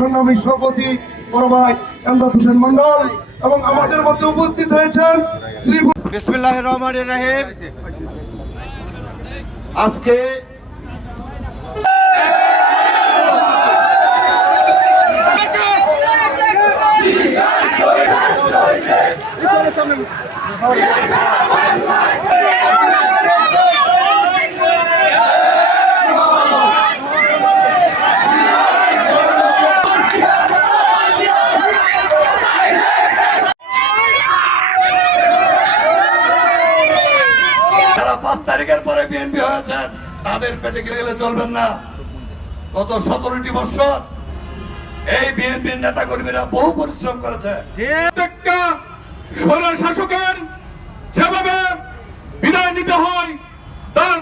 সংগ্রামী সভাপতি বড় ভাই এমদাদ হোসেন মন্ডল এবং আমাদের মধ্যে উপস্থিত হয়েছেন শ্রী বিসমিল্লাহির রহমানির রহিম। আজকে যারা 5 তারিখের পরে বিএনপি হয়েছেন তাদের পেটে গেলে চলবেন না। গত 17টি বছর এই বিএনপির নেতা কর্মীরা বহু পরিশ্রম করেছে। প্রত্যেকটা স্বৈর শাসকের যেভাবে বিদায় নিতে হয় তার